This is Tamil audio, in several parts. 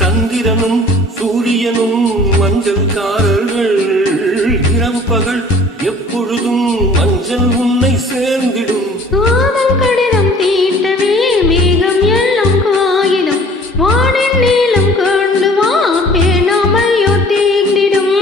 சந்திரனும் சூரியனும் மஞ்சள்காரர்கள். இரவு பகல் எப்பொழுதும் மஞ்சள் உன்னை சேர்ந்திடும். காதல் கடிதம் தீட்டவே மேகம் எல்லாம் காகிதம். வானின் நீளம் கண்டு வா பேணாமையோ தீண்டிடும்.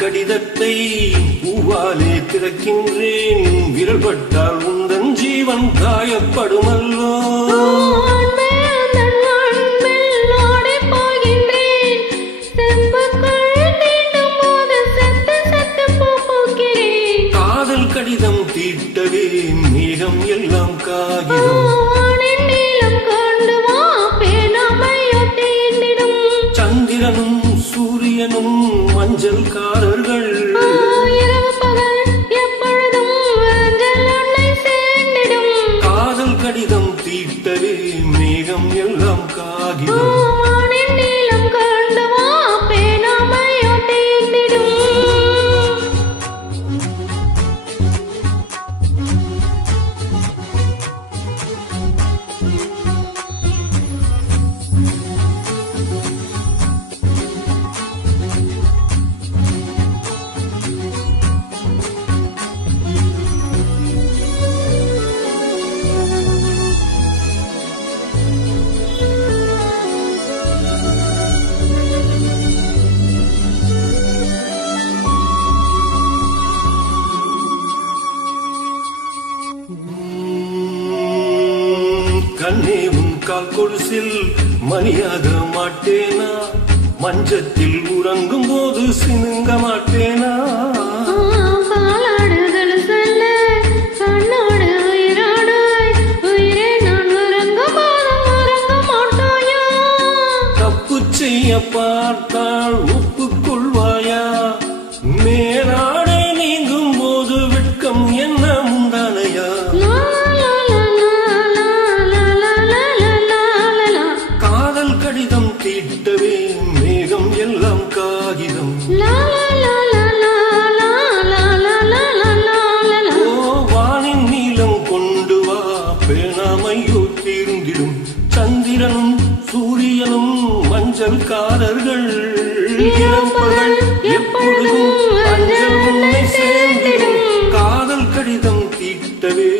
கடிதத்தை பூவாலே திறக்கின்றேன். விரல் பட்டால் உந்தன் ஜீவன் காயப்படுமல்லோ. காதல் கடிதம் தீட்டவே மேகம் எல்லாம் காகிதம். சந்திரனும் சூரியனும் மஞ்சள்காரர்கள். காதல் கடிதம் தீட்டவே மேகம் எல்லாம் காகிதம். கண்ணே உன் கால் கொலுசில் மணியாக மாட்டேனா? மஞ்சத்தில் உறங்கும் போது சினுங்க மாட்டேனா? தப்பு செய்ய பார்த்தால் ஒப்புக்கொள்வாயா? மேலாடை நீங்கும் போது வெட்கம் என்ன முந்தானையா? காதல் கடிதம் தீட்டவே மேகம் எல்லாம் காகிதம். வானின் நீளம் கொண்டு வா பேணாமையோ தீர்ந்திடும். சந்திரனும் சூரியனும் மஞ்சள்காரர்கள். இரவு பகல் எப்பொழுதும் மஞ்சள் உன்னை சேர்ந்திடும். காதல் கடிதம் தீட்டவே